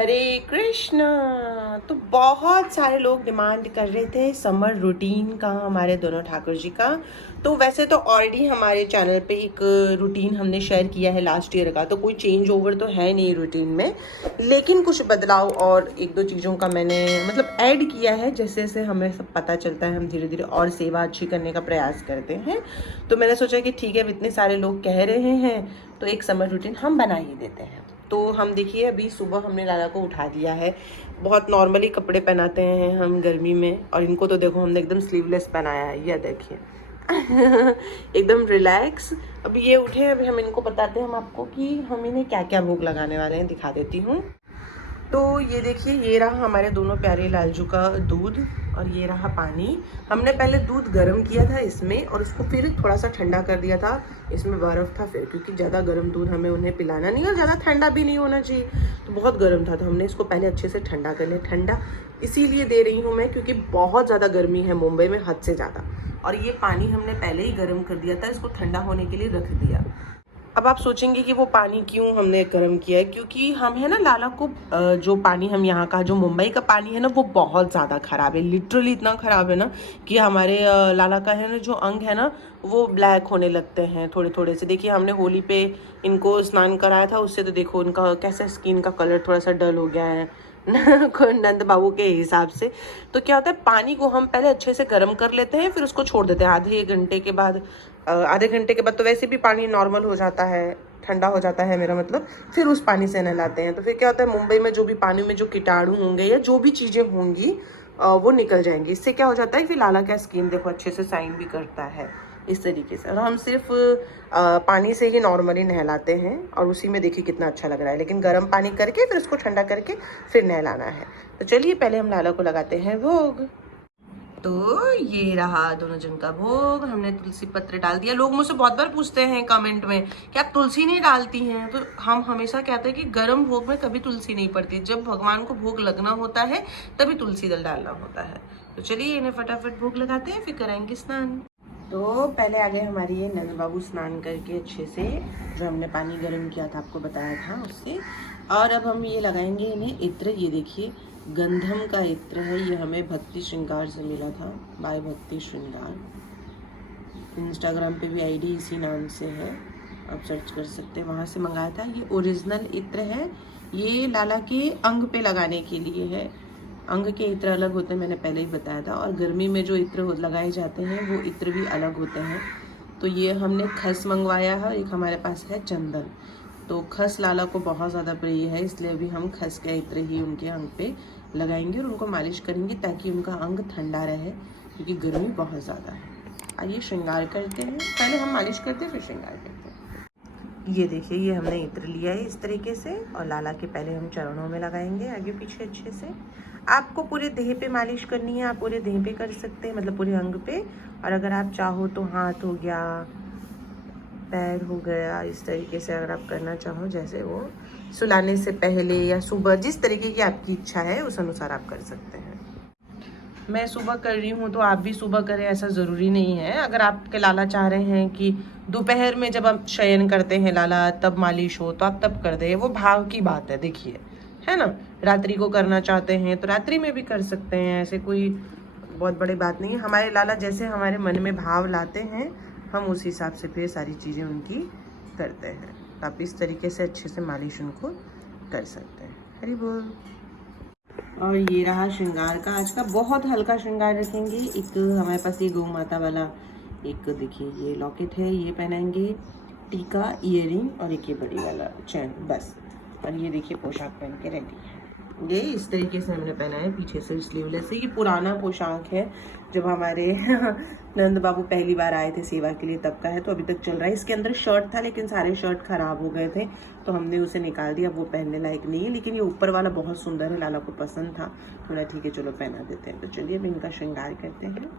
हरे कृष्णा। तो बहुत सारे लोग डिमांड कर रहे थे समर रूटीन का, हमारे दोनों ठाकुर जी का। तो वैसे तो ऑलरेडी हमारे चैनल पे एक रूटीन हमने शेयर किया है लास्ट ईयर का, तो कोई चेंज ओवर तो है नहीं रूटीन में, लेकिन कुछ बदलाव और एक दो चीज़ों का मैंने मतलब ऐड किया है। जैसे जैसे हमें सब पता चलता है हम धीरे धीरे और सेवा अच्छी करने का प्रयास करते हैं। तो मैंने सोचा कि ठीक है, अब इतने सारे लोग कह रहे हैं तो एक समर रूटीन हम बना ही देते हैं। तो हम देखिए, अभी सुबह हमने लाला को उठा दिया है। बहुत नॉर्मली कपड़े पहनाते हैं हम गर्मी में, और इनको तो देखो हमने एकदम स्लीवलेस पहनाया है, ये देखिए एकदम रिलैक्स। अभी ये उठे हैं, अभी हम इनको बताते हैं हम आपको कि हम इन्हें क्या क्या भोग लगाने वाले हैं, दिखा देती हूँ। तो ये देखिए, ये रहा हमारे दोनों प्यारे लालजू का दूध और ये रहा पानी। हमने पहले दूध गर्म किया था इसमें और उसको फिर थोड़ा सा ठंडा कर दिया था। इसमें बर्फ़ था फिर, क्योंकि ज़्यादा गर्म दूध हमें उन्हें पिलाना नहीं और ज़्यादा ठंडा भी नहीं होना चाहिए, तो बहुत गर्म था। तो हमने इसको पहले अच्छे से ठंडा कर लिया। ठंडा इसीलिए दे रही हूँ मैं क्योंकि बहुत ज़्यादा गर्मी है मुंबई में, हद से ज़्यादा। और ये पानी हमने पहले ही गर्म कर दिया था, इसको ठंडा होने के लिए रख दिया। अब आप सोचेंगे कि वो पानी क्यों हमने गर्म किया है, क्योंकि हम है ना लाला को जो पानी हम यहाँ का जो मुंबई का पानी है ना वो बहुत ज़्यादा ख़राब है, लिटरली इतना ख़राब है ना कि हमारे लाला का है ना जो अंग है ना वो ब्लैक होने लगते हैं थोड़े थोड़े से। देखिए, हमने होली पे इनको स्नान कराया था, उससे तो देखो उनका कैसे स्किन का कलर थोड़ा सा डल हो गया है नंद बाबू के हिसाब से। तो क्या होता है, पानी को हम पहले अच्छे से गर्म कर लेते हैं, फिर उसको छोड़ देते हैं आधे घंटे के बाद। आधे घंटे के बाद तो वैसे भी पानी नॉर्मल हो जाता है, ठंडा हो जाता है मेरा मतलब। फिर उस पानी से नहलाते हैं, तो फिर क्या होता है, मुंबई में जो भी पानी में जो कीटाणु होंगे या जो भी चीज़ें होंगी वो निकल जाएंगी। इससे क्या हो जाता है, फिर लाला का स्किन देखो अच्छे से शाइन भी करता है इस तरीके से। और हम सिर्फ पानी से ही नॉर्मली नहलाते हैं और उसी में देखिए कितना अच्छा लग रहा है, लेकिन गर्म पानी करके फिर उसको ठंडा करके फिर नहलाना है। तो चलिए पहले हम लाला को लगाते हैं भोग। तो ये रहा दोनों जन का भोग, हमने तुलसी पत्र डाल दिया। लोग मुझसे बहुत बार पूछते हैं कमेंट में कि आप तुलसी नहीं डालती हैं, तो हम हमेशा कहते हैं कि गर्म भोग में कभी तुलसी नहीं पड़ती, जब भगवान को भोग लगना होता है तभी तुलसी दल डालना होता है। तो चलिए इन्हें फटाफट भोग लगाते हैं, फिर कराएंगे स्नान। तो पहले आ गए हमारी ये नंद बाबू स्नान करके अच्छे से, जो हमने पानी गर्म किया था आपको बताया था उससे। और अब हम ये लगाएंगे इन्हें इत्र। ये देखिए गंधम का इत्र है, ये हमें भक्ति श्रृंगार से मिला था, बाय भक्ति श्रृंगार। इंस्टाग्राम पे भी आईडी इसी नाम से है, आप सर्च कर सकते हैं, वहाँ से मंगाया था। ये ओरिजिनल इत्र है, ये लाला के अंग पे लगाने के लिए है। अंग के इत्र अलग होते हैं, मैंने पहले ही बताया था। और गर्मी में जो इत्र लगाए जाते हैं वो इत्र भी अलग होते हैं। तो ये हमने खस मंगवाया है, एक हमारे पास है चंदन। तो खस लाला को बहुत ज़्यादा प्रिय है, इसलिए अभी हम खस के इत्र ही उनके अंग पे लगाएंगे और उनको मालिश करेंगे ताकि उनका अंग ठंडा रहे, क्योंकि गर्मी बहुत ज़्यादा है। आइए श्रृंगार करते हैं, पहले हम मालिश करते हैं फिर श्रृंगार करते हैं। ये देखिए, ये हमने इत्र लिया है इस तरीके से, और लाला के पहले हम चरणों में लगाएंगे आगे पीछे अच्छे से। आपको पूरे देह पे मालिश करनी है, आप पूरे देह पे कर सकते हैं, मतलब पूरे अंग पे। और अगर आप चाहो तो हाथ हो गया, पैर हो गया, इस तरीके से अगर आप करना चाहो, जैसे वो सुलाने से पहले या सुबह, जिस तरीके की आपकी इच्छा है उस अनुसार आप कर सकते हैं। मैं सुबह कर रही हूँ तो आप भी सुबह करें, ऐसा ज़रूरी नहीं है। अगर आपके लाला चाह रहे हैं कि दोपहर में जब आप शयन करते हैं लाला तब मालिश हो, तो आप तब कर दें, वो भाव की बात है, देखिए, है ना। रात्रि को करना चाहते हैं तो रात्रि में भी कर सकते हैं, ऐसे कोई बहुत बड़ी बात नहीं है। हमारे लाला जैसे हमारे मन में भाव लाते हैं, हम उस हिसाब से फिर सारी चीज़ें उनकी करते हैं। तो आप इस तरीके से अच्छे से मालिश उनको कर सकते हैं। हरि बोल। और ये रहा श्रृंगार का आज का, बहुत हल्का श्रृंगार रखेंगे। एक हमारे पास ये गौ माता वाला एक देखिए ये लॉकेट है, ये पहनाएंगे, टीका, ईयरिंग और एक ये बड़ी वाला चैन, बस। और ये देखिए पोशाक पहन के रेडी है। ये इस तरीके से हमने पहना है, पीछे से स्लीवलेस है। ये पुराना पोशाक है, जब हमारे नंद बाबू पहली बार आए थे सेवा के लिए तब का है, तो अभी तक चल रहा है। इसके अंदर शर्ट था लेकिन सारे शर्ट खराब हो गए थे, तो हमने उसे निकाल दिया, वो पहनने लायक नहीं है। लेकिन ये ऊपर वाला बहुत सुंदर है, लाला को पसंद था, बोला ठीक है चलो पहना देते हैं। तो चलिए अब इनका श्रृंगार करते हैं।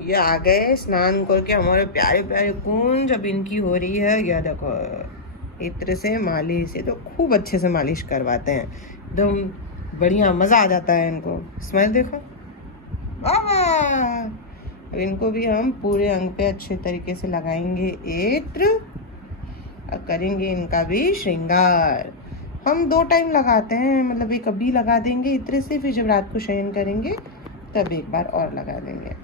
ये आ गए स्नान करके हमारे प्यारे प्यारे कुंज, अब इनकी हो रही है, यह देखो इत्र से मालिश, से तो खूब अच्छे से मालिश करवाते हैं, एकदम बढ़िया, मज़ा आ जाता है इनको। स्मेल देखो, अब इनको भी हम पूरे अंग पे अच्छे तरीके से लगाएंगे इत्र और करेंगे इनका भी श्रृंगार। हम 2 टाइम लगाते हैं, मतलब एक अभी लगा देंगे इतने से, फिर जब रात को शयन करेंगे तब एक बार और लगा देंगे।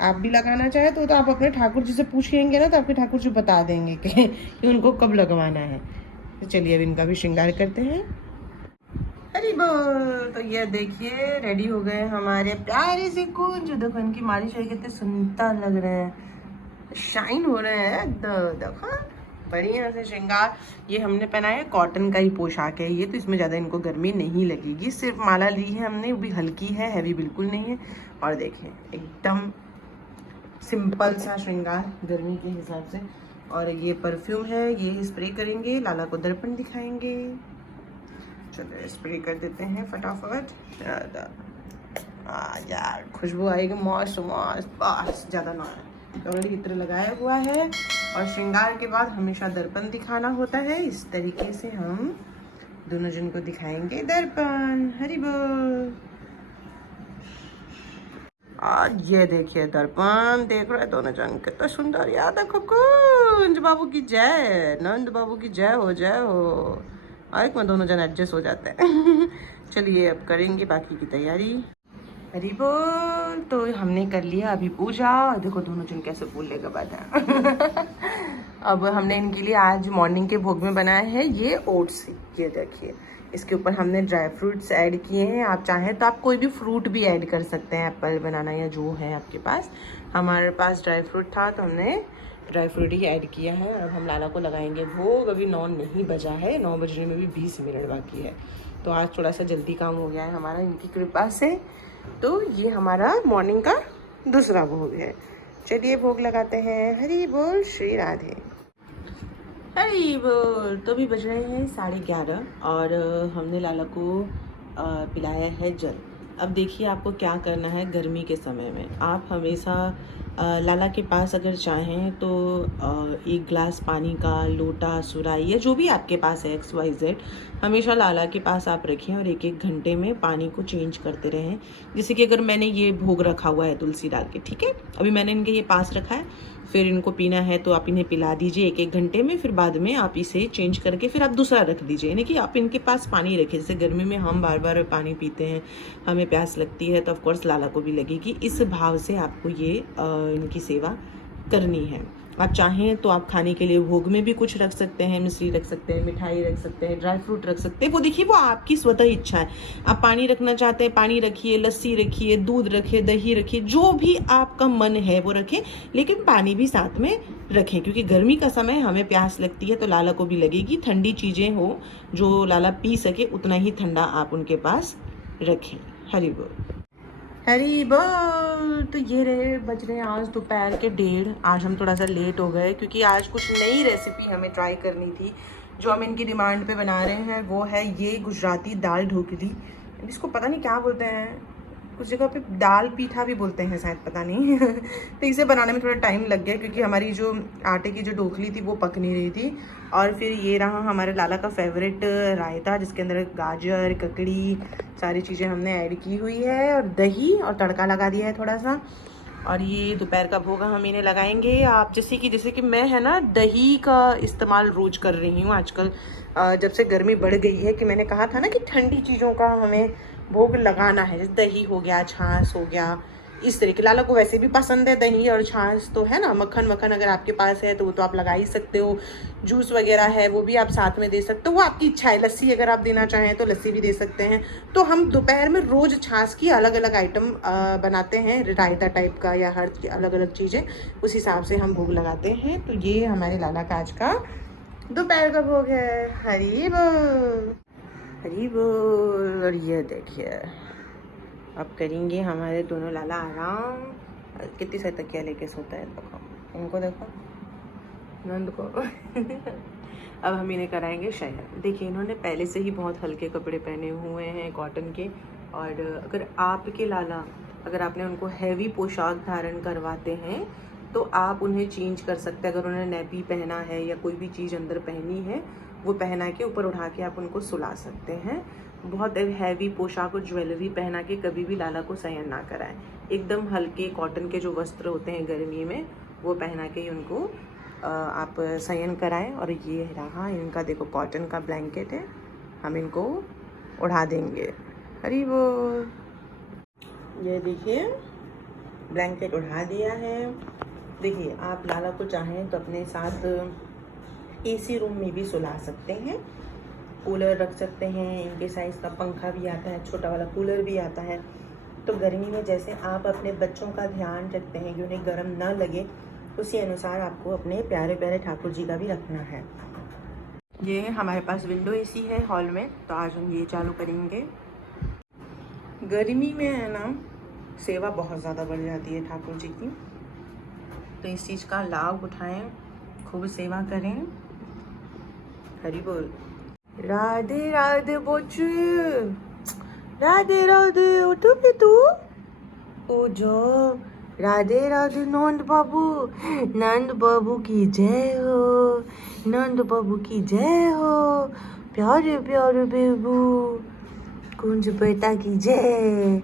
आप भी लगाना चाहे तो आप अपने ठाकुर जी से पूछेंगे ना, तो आपके ठाकुर जी बता देंगे कि उनको कब लगवाना है। तो चलिए अब इनका भी श्रृंगार करते हैं। हरी बोल। तो ये देखिए रेडी हो गए हमारे प्यारे से कुंज। देखो इनकी मालिश है, कितने सुंदर लग रहे हैं, शाइन हो रहे हैं एकदम। देखो बढ़िया से श्रृंगार। ये हमने पहना है कॉटन का ही पोशाक है ये, तो इसमें ज़्यादा इनको गर्मी नहीं लगेगी। सिर्फ माला ली है हमने, वो भी हल्की है, हैवी बिल्कुल नहीं है। और देखिए एकदम सिंपल सा श्रृंगार गर्मी के हिसाब से। और ये परफ्यूम है, ये स्प्रे करेंगे, लाला को दर्पण दिखाएंगे। चलो स्प्रे कर देते हैं फटाफट। यार खुशबू आएगी मस्त मस्त, बस ज़्यादा ना ऑलरेडी इत्र लगाया हुआ है। और श्रृंगार के बाद हमेशा दर्पण दिखाना होता है, इस तरीके से हम दोनों जन को दिखाएंगे दर्पण। हरि बोल। और ये देखिए दर्पण देख रहे दोनों जन, कितना सुंदर। याद देखो कुंज बाबू की जय, नंद बाबू की जय हो, जय हो। एक में दोनों जन एडजस्ट हो जाते हैं। चलिए अब करेंगे बाकी की तैयारी। हरी बोल। तो हमने कर लिया अभी पूजा। देखो दोनों जन कैसे बोलने का बात है। अब हमने इनके लिए आज मॉर्निंग के भोग में बनाया है ये ओट्स। ये देखिए इसके ऊपर हमने ड्राई फ्रूट्स ऐड किए हैं। आप चाहें तो आप कोई भी फ्रूट भी ऐड कर सकते हैं, एप्पल बनाना या जो है आपके पास। हमारे पास ड्राई फ्रूट था तो हमने ड्राई फ्रूट ही ऐड किया है। अब हम लाला को लगाएंगे भोग। अभी 9 नहीं बजा है, 9 बजने में भी 20 मिनट बाकी है। तो आज थोड़ा सा जल्दी काम हो गया है हमारा इनकी कृपा से। तो ये हमारा मॉर्निंग का दूसरा भोग है। चलिए भोग लगाते हैं। हरी बोल श्री राधे। हरी बोल। तो भी बज रहे हैं 11:30 और हमने लाला को पिलाया है जल। अब देखिए आपको क्या करना है गर्मी के समय में। आप हमेशा लाला के पास अगर चाहें तो 1 गिलास पानी का लोटा, सुराही या जो भी आपके पास है XYZ, हमेशा लाला के पास आप रखें और 1-1 घंटे में पानी को चेंज करते रहें। जैसे कि अगर मैंने ये भोग रखा हुआ है तुलसी डाल के, ठीक है, अभी मैंने इनके ये पास रखा है, फिर इनको पीना है तो आप इन्हें पिला दीजिए 1-1 घंटे में। फिर बाद में आप इसे चेंज करके फिर आप दूसरा रख दीजिए, यानी कि आप इनके पास पानी रखें। जैसे गर्मी में हम बार बार पानी पीते हैं, हमें प्यास लगती है, तो ऑफकोर्स लाला को भी लगेगी। इस भाव से आपको ये इनकी सेवा करनी है। आप चाहें तो आप खाने के लिए भोग में भी कुछ रख सकते हैं, मिश्री रख सकते हैं, मिठाई रख सकते हैं, ड्राई फ्रूट रख सकते हैं। वो देखिए वो आपकी स्वतः इच्छा है। आप पानी रखना चाहते हैं पानी रखिए, लस्सी रखिए, दूध रखिए, दही रखिए, जो भी आपका मन है वो रखें, लेकिन पानी भी साथ में रखें, क्योंकि गर्मी का समय हमें प्यास लगती है तो लाला को भी लगेगी। ठंडी चीज़ें हो जो लाला पी सके उतना ही ठंडा आप उनके पास रखें। हरि बोल। हरी बोल। तो ये रहे बज रहे हैं आज दोपहर के 1:30। आज हम थोड़ा सा लेट हो गए क्योंकि आज कुछ नई रेसिपी हमें ट्राई करनी थी। जो हम इनकी डिमांड पे बना रहे हैं वो है ये गुजराती दाल ढोकली। इसको पता नहीं क्या बोलते हैं, कुछ जगह पे दाल पीठा भी बोलते हैं शायद, पता नहीं। तो इसे बनाने में थोड़ा टाइम लग गया क्योंकि हमारी जो आटे की जो ढोकली थी वो पक नहीं रही थी। और फिर ये रहा हमारे लाला का फेवरेट रायता, जिसके अंदर गाजर, ककड़ी, सारी चीज़ें हमने ऐड की हुई है, और दही और तड़का लगा दिया है थोड़ा सा। और ये दोपहर का भोग हम इन्हें लगाएंगे। आप जैसे कि मैं है ना दही का इस्तेमाल रोज़ कर रही हूँ आजकल, जब से गर्मी बढ़ गई है, कि मैंने कहा था ना कि ठंडी चीज़ों का हमें भोग लगाना है। जैसे दही हो गया, छाछ हो गया, इस तरीके। लाला को वैसे भी पसंद है दही और छाछ, तो है ना। मक्खन अगर आपके पास है तो वो तो आप लगा ही सकते हो। जूस वगैरह है वो भी आप साथ में दे सकते हो, वो आपकी इच्छा है। लस्सी अगर आप देना चाहें तो लस्सी भी दे सकते हैं। तो हम दोपहर में रोज़ छाछ की अलग अलग आइटम बनाते हैं, रायता टाइप का या हर अलग अलग चीज़ें, उस हिसाब से हम भोग लगाते हैं। तो ये हमारे लाला का आज का दोपहर का भोग है। हरी बोल, हरी बोल। और ये देखिए अब करेंगे हमारे दोनों लाला आराम। कितनी सारी तकिया लेके सोता है, देखो इनको, देखो नंद को। अब हम इन्हें कराएंगे शयन। देखिए इन्होंने पहले से ही बहुत हल्के कपड़े पहने हुए हैं कॉटन के। और अगर आपके लाला, अगर आपने उनको हैवी पोशाक धारण करवाते हैं तो आप उन्हें चेंज कर सकते हैं। अगर उन्होंने नैपी पहना है या कोई भी चीज़ अंदर पहनी है, वो पहना के ऊपर उठा के आप उनको सुला सकते हैं। बहुत हैवी पोशाक और ज्वेलरी पहना के कभी भी लाला को शयन ना कराएं। एकदम हल्के कॉटन के जो वस्त्र होते हैं गर्मी में, वो पहना के ही उनको आप शयन कराएं। और ये रहा इनका, देखो कॉटन का ब्लैंकेट है, हम इनको उड़ा देंगे। हरी बोल। ये देखिए ब्लैंकेट उड़ा दिया है। देखिए आप लाला को चाहें तो अपने साथ एसी रूम में भी सुला सकते हैं, कूलर रख सकते हैं, इनके साइज़ का पंखा भी आता है, छोटा वाला कूलर भी आता है। तो गर्मी में जैसे आप अपने बच्चों का ध्यान रखते हैं कि उन्हें गर्म ना लगे, उसी अनुसार आपको अपने प्यारे प्यारे ठाकुर जी का भी रखना है। ये हमारे पास विंडो एसी है हॉल में, तो आज हम ये चालू करेंगे। गर्मी में है ना सेवा बहुत ज़्यादा बढ़ जाती है ठाकुर जी की, तो इस चीज़ का लाभ उठाएं, खूब सेवा करें। हरि बोल। राधे राधे बोचू, राधे राधे उठो भी तू ओ जो। राधे राधे नंद बाबू की जय हो, नंद बाबू की जय हो, प्यारे प्यारे बेबू कुंज बेटा की जय,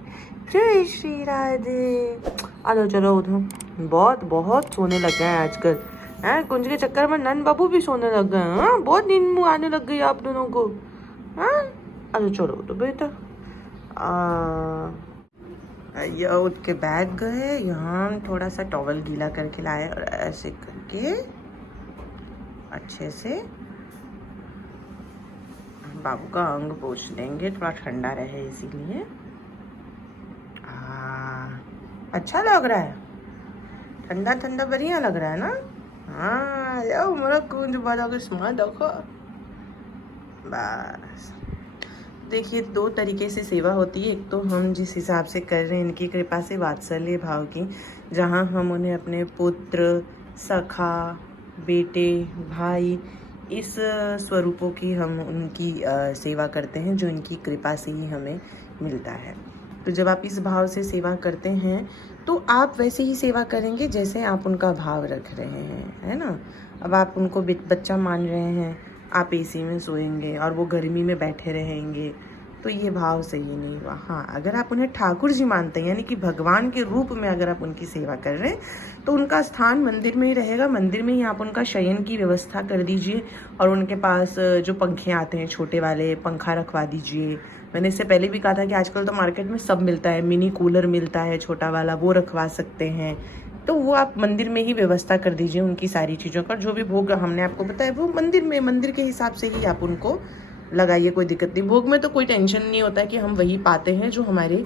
जय श्री राधे। चलो चलो उधर, बहुत बहुत सोने लग गए हैं आजकल हैं, कुंज के चक्कर में नंद बाबू भी सोने लग गए हैं। बहुत नींद मुँह आने लग गई आप दोनों को हैं। अरे चलो तो बेटा ये उठ के बैठ गए। यहाँ थोड़ा सा टॉवल गीला करके लाए और ऐसे करके अच्छे से बाबू का अंग पोंछ देंगे, थोड़ा ठंडा रहे इसीलिए। अच्छा लग रहा है, ठंडा ठंडा बढ़िया लग रहा है ना। हाँ यार मेरा कुंज बजा के स्मार्ट देखो बस। देखिए दो तरीके से सेवा होती है, एक तो हम जिस हिसाब से कर रहे हैं इनकी कृपा से, वात्सल्य भाव की, जहाँ हम उन्हें अपने पुत्र, सखा, बेटे, भाई, इस स्वरूपों की हम उनकी सेवा करते हैं जो इनकी कृपा से ही हमें मिलता है। तो जब आप इस भाव से सेवा करते हैं तो आप वैसे ही सेवा करेंगे जैसे आप उनका भाव रख रहे हैं, है ना। अब आप उनको बच्चा मान रहे हैं, आप एसी में सोएंगे और वो गर्मी में बैठे रहेंगे, तो ये भाव सही नहीं हुआ। हाँ अगर आप उन्हें ठाकुर जी मानते हैं, यानी कि भगवान के रूप में अगर आप उनकी सेवा कर रहे हैं, तो उनका स्थान मंदिर में ही रहेगा, मंदिर में ही आप उनका शयन की व्यवस्था कर दीजिए और उनके पास जो पंखे आते हैं छोटे वाले, पंखा रखवा दीजिए। मैंने इससे पहले भी कहा था कि आजकल तो मार्केट में सब मिलता है, मिनी कूलर मिलता है छोटा वाला, वो रखवा सकते हैं। तो वो आप मंदिर में ही व्यवस्था कर दीजिए उनकी सारी चीज़ों का। जो भी भोग हमने आपको बताया वो मंदिर में, मंदिर के हिसाब से ही आप उनको लगाइए, कोई दिक्कत नहीं। भोग में तो कोई टेंशन नहीं होता है कि हम वही पाते हैं जो हमारे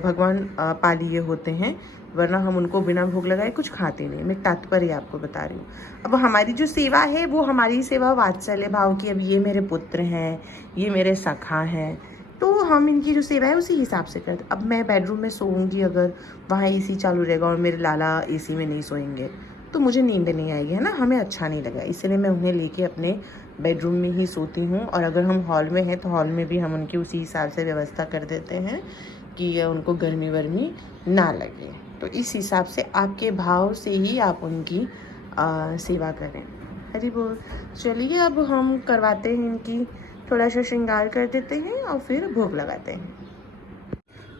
भगवान पा लिए होते हैं, वरना हम उनको बिना भोग लगाए कुछ खाते नहीं। मैं तात्पर्य आपको बता रही हूँ। अब हमारी जो सेवा है वो हमारी सेवा वात्सल्य भाव की। अब ये मेरे पुत्र हैं, ये मेरे सखा हैं, तो हम इनकी जो सेवा है उसी हिसाब से करते। अब मैं बेडरूम में सोऊंगी, अगर वहाँ एसी चालू रहेगा और मेरे लाला एसी में नहीं सोएंगे तो मुझे नींद नहीं आएगी, है ना, हमें अच्छा नहीं लगा। इसलिए मैं उन्हें लेके अपने बेडरूम में ही सोती हूँ। और अगर हम हॉल में हैं तो हॉल में भी हम उनकी उसी हिसाब से व्यवस्था कर देते हैं कि उनको गर्मी वर्मी ना लगे। तो इस हिसाब से आपके भाव से ही आप उनकी सेवा करें। हरि बोल। चलिए अब हम करवाते हैं, इनकी थोड़ा सा श्रृंगार कर देते हैं और फिर भोग लगाते हैं।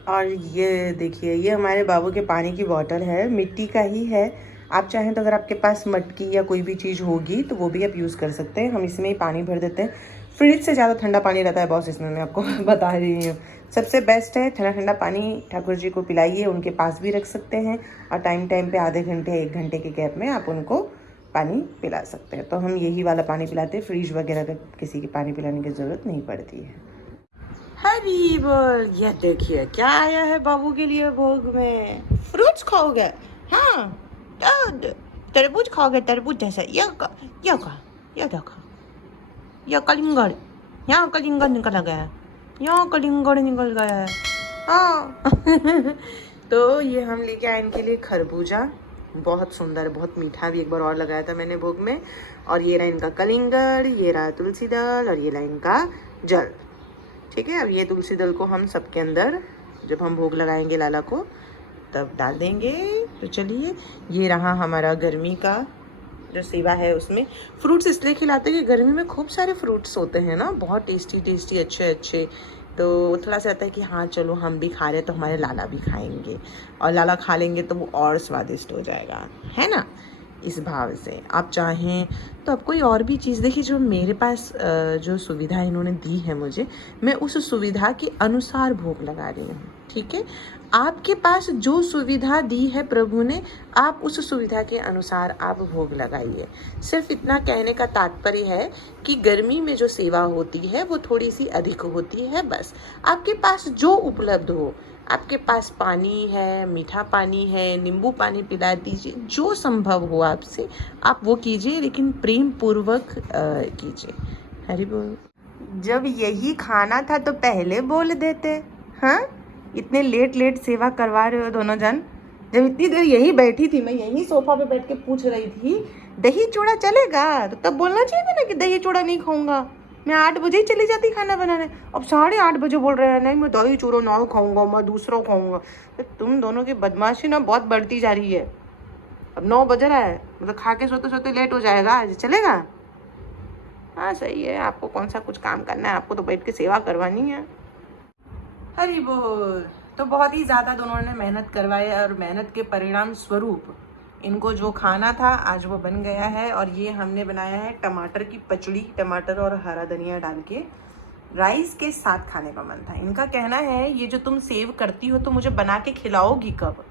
और ये देखिए ये हमारे बाबू के पानी की बॉटल है, मिट्टी का ही है। आप चाहें तो अगर आपके पास मटकी या कोई भी चीज़ होगी तो वो भी आप यूज़ कर सकते हैं। हम इसमें ही पानी भर देते हैं। फ्रिज से ज़्यादा ठंडा पानी रहता है बॉस, इसमें मैं आपको बता रही हूँ। सबसे बेस्ट है ठंडा ठंडा पानी ठाकुर जी को पिलाइए, उनके पास भी रख सकते हैं और टाइम टाइम पे आधे घंटे 1 घंटे के गैप में आप उनको पानी पिला सकते हैं। तो हम यही वाला पानी पिलाते हैं, फ्रिज वगैरह का किसी की पानी पिलाने की ज़रूरत नहीं पड़ती है। हरी बोल। ये देखिए क्या आया है बाबू के लिए भोग में। फ्रूट्स खाओगे? हाँ तरबूज खाओगे, तरबूज जैसा। ये देखो ये कलिंगड़, यहाँ कलिंगड़ निकल गया है, यहाँ कलिंगड़ निकल गया है। हाँ तो ये हम लेके आए इनके लिए खरबूजा, बहुत सुंदर, बहुत मीठा भी। एक बार और लगाया था मैंने भोग में। और ये रहा इनका कलिंगड़, ये रहा तुलसी दल और ये रहा इनका जल। ठीक है, अब ये तुलसी दल को हम सबके अंदर जब हम भोग लगाएंगे लाला को तब डाल देंगे। तो चलिए ये रहा हमारा गर्मी का जो सेवा है। उसमें फ्रूट्स इसलिए खिलाते हैं कि गर्मी में खूब सारे फ्रूट्स होते हैं ना, बहुत टेस्टी टेस्टी अच्छे अच्छे। तो थोड़ा सा आता है कि हाँ चलो हम भी खा रहे हैं तो हमारे लाला भी खाएंगे, और लाला खा लेंगे तो वो और स्वादिष्ट हो जाएगा, है ना। इस भाव से। आप चाहें तो आप कोई और भी चीज़ देखिए, जो मेरे पास जो सुविधा इन्होंने दी है मुझे, मैं उस सुविधा के अनुसार भोग लगा रही हूँ, ठीक है। आपके पास जो सुविधा दी है प्रभु ने, आप उस सुविधा के अनुसार आप भोग लगाइए। सिर्फ इतना कहने का तात्पर्य है कि गर्मी में जो सेवा होती है वो थोड़ी सी अधिक होती है, बस आपके पास जो उपलब्ध हो। आपके पास पानी है, मीठा पानी है, नींबू पानी पिला दीजिए, जो संभव हो आपसे आप वो कीजिए, लेकिन प्रेम पूर्वक कीजिए। हरि बोल। जब यही खाना था तो पहले बोल देते। हाँ, इतने लेट सेवा करवा रहे हो दोनों जन। जब इतनी देर यही बैठी थी, मैं यही सोफा पे बैठ के पूछ रही थी दही चूड़ा चलेगा, तो तब बोलना चाहिए था ना कि दही चूड़ा नहीं खाऊंगा। मैं 8 बजे ही चली जाती खाना बनाने, अब 8:30 बजे बोल रहे हैं नहीं मैं दही चूड़ा ना खाऊंगा, मैं दूसरा खाऊंगा। तो तुम दोनों की बदमाशी ना बहुत बढ़ती जा रही है। अब 9 बज रहा है, मतलब खा के सोते सोते लेट हो जाएगा, आज चलेगा? हाँ सही है, आपको कौन सा कुछ काम करना है, आपको तो बैठ के सेवा करवानी है। हरि बोल। तो बहुत ही ज़्यादा दोनों ने मेहनत करवाई और मेहनत के परिणाम स्वरूप इनको जो खाना था आज वो बन गया है। और ये हमने बनाया है टमाटर की पचड़ी, टमाटर और हरा धनिया डाल के राइस के साथ खाने का मन था। इनका कहना है ये जो तुम सेव करती हो तो मुझे बना के खिलाओगी कब?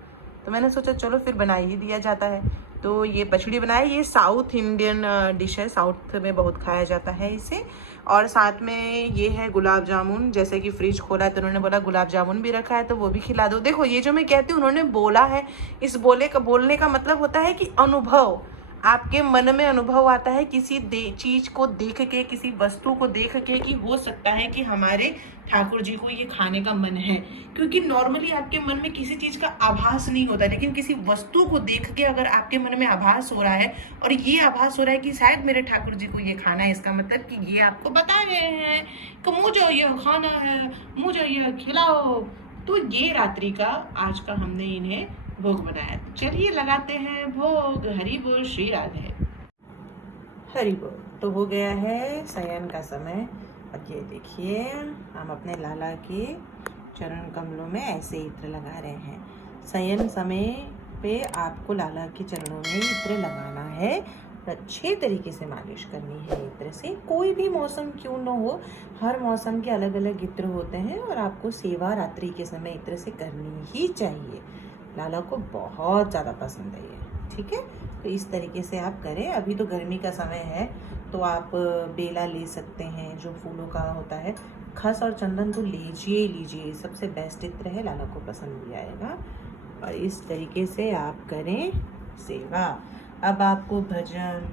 तो मैंने सोचा चलो फिर बना ही दिया जाता है। तो ये पचड़ी बनाई, ये साउथ इंडियन डिश है, साउथ में बहुत खाया जाता है इसे। और साथ में ये है गुलाब जामुन, जैसे कि फ्रिज खोला है तो उन्होंने बोला गुलाब जामुन भी रखा है तो वो भी खिला दो। देखो ये जो मैं कहती हूँ उन्होंने बोला है, इस बोलने का मतलब होता है कि अनुभव, आपके मन में अनुभव आता है किसी चीज को देख के, किसी वस्तु को देख के कि हो सकता है कि हमारे ठाकुर जी को ये खाने का मन है। क्योंकि नॉर्मली आपके मन में किसी चीज का आभास नहीं होता, लेकिन किसी वस्तु को देख के अगर आपके मन में आभास हो रहा है और ये आभास हो रहा है कि शायद मेरे ठाकुर जी को ये खाना है, इसका मतलब कि ये आपको बता रहे हैं कि मुझे ये खाना है, मुझे ये खिलाओ। तो ये रात्रि का आज का हमने इन्हें भोग बनाया। चलिए लगाते हैं भोग। हरि बोल, श्री राधे। हरि बोल। तो हो गया है शयन का समय। और ये देखिए हम अपने लाला के चरण कमलों में ऐसे इत्र लगा रहे हैं। शयन समय पे आपको लाला के चरणों में इत्र लगाना है और अच्छे तरीके से मालिश करनी है इत्र से। कोई भी मौसम क्यों न हो, हर मौसम के अलग अलग इत्र होते हैं और आपको सेवा रात्रि के समय इत्र से करनी ही चाहिए। लाला को बहुत ज़्यादा पसंद है ये, ठीक है। तो इस तरीके से आप करें। अभी तो गर्मी का समय है तो आप बेला ले सकते हैं, जो फूलों का होता है। खस और चंदन तो लीजिए, सबसे बेस्ट इत्र है, लाला को पसंद भी आएगा। और इस तरीके से आप करें सेवा। अब आपको भजन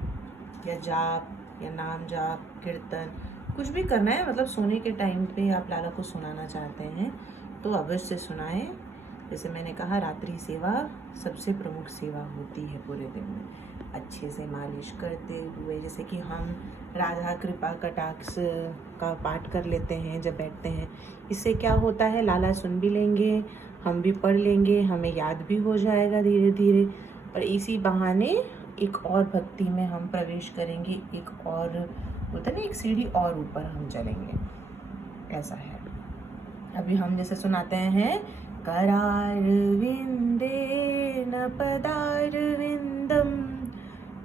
या जाप या नाम जाप कीर्तन कुछ भी करना है, मतलब सोने के टाइम पे आप लाला को सुनाना चाहते हैं तो अवश्य सुनाएं। जैसे मैंने कहा रात्रि सेवा सबसे प्रमुख सेवा होती है पूरे दिन में। अच्छे से मालिश करते हुए, जैसे कि हम राधा कृपा कटाक्ष का पाठ कर लेते हैं जब बैठते हैं, इससे क्या होता है लाला सुन भी लेंगे, हम भी पढ़ लेंगे, हमें याद भी हो जाएगा धीरे धीरे। और इसी बहाने एक और भक्ति में हम प्रवेश करेंगे, एक और होता है ना, एक सीढ़ी और ऊपर हम चलेंगे, ऐसा है। अभी हम जैसे सुनाते हैं करारविंदे न पदारविंदम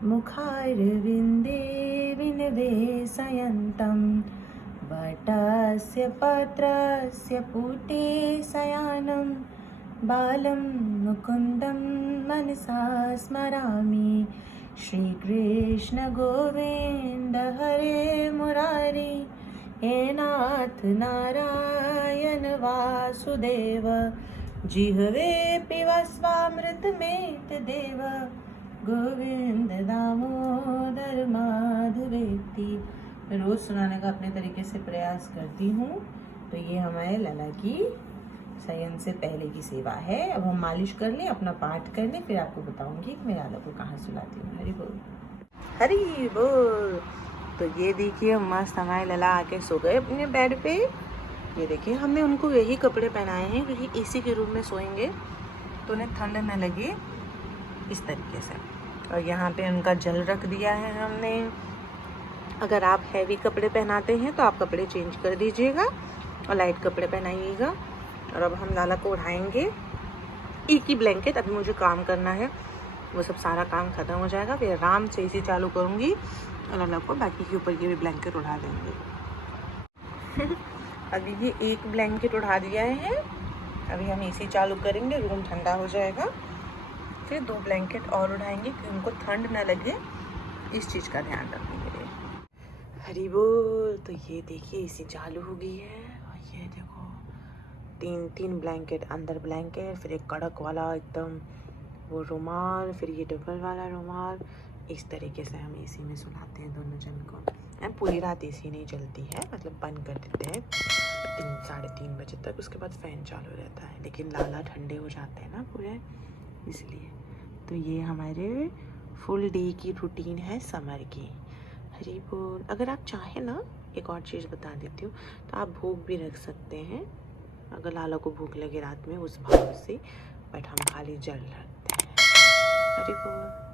मुखारविंदे विनिवेशयन्तं वटस्य पत्रस्य पुटे शयानं बालं मुकुन्दं मनसा स्मरामि। श्रीकृष्ण गोविंद हरे मुरारी, हे नाथ नारायण वासुदेव, जिह्वे पिबस्वामृतमेत देव, गोविंद दामोदर माधवेति। मैं रोज़ सुनाने का अपने तरीके से प्रयास करती हूँ। तो ये हमारे लाला की शयन से पहले की सेवा है। अब हम मालिश कर लें, अपना पाठ कर लें, फिर आपको बताऊंगी कि मैं लाला को कहाँ सुलाती हूँ। हरि बोल, हरि बोल। तो ये देखिए मस्त हमारे लाला आके सो गए अपने बेड पे। ये देखिए हमने उनको यही कपड़े पहनाए हैं क्योंकि एसी के रूम में सोएंगे तो उन्हें ठंड न लगे, इस तरीके से। और यहाँ पे उनका जल रख दिया है हमने। अगर आप हैवी कपड़े पहनाते हैं तो आप कपड़े चेंज कर दीजिएगा और लाइट कपड़े पहनाइएगा। और अब हम लाला को उठाएंगे। एक ही ब्लैंकेट, अभी मुझे काम करना है, वो सब सारा काम ख़त्म हो जाएगा, फिर आराम से एसी चालू करूँगी और लल्ला को बाकी के ऊपर के भी ब्लैंकेट उड़ा देंगे। अभी ये एक ब्लैंकेट उड़ा दिया है, अभी हम एसी चालू करेंगे, रूम ठंडा हो जाएगा, फिर 2 ब्लैंकेट और उड़ाएंगे कि उनको ठंड ना लगे, इस चीज़ का ध्यान रखने के लिए। हरी बोल। तो ये देखिए एसी चालू हो गई है और ये देखो 3 ब्लैंकेट, अंदर ब्लैंकेट, फिर एक कड़क वाला एकदम वो रुमाल, फिर ये डबल वाला रुमाल। इस तरीके से हम एसी में सुलाते हैं दोनों जन को। पूरी रात एसी नहीं चलती है, मतलब बंद कर देते हैं 3-3:30 बजे तक, उसके बाद फ़ैन चालू रहता है, लेकिन लाला ठंडे हो जाते हैं ना पूरे, इसलिए। तो ये हमारे फुल डे की रूटीन है समर की। हरी बोल। अगर आप चाहें ना, एक और चीज़ बता देती हूँ, तो आप भूख भी रख सकते हैं अगर लाला को भूख लगे रात में उस भाव से, बट हम खाली जल रखते हैं। हरी बोल।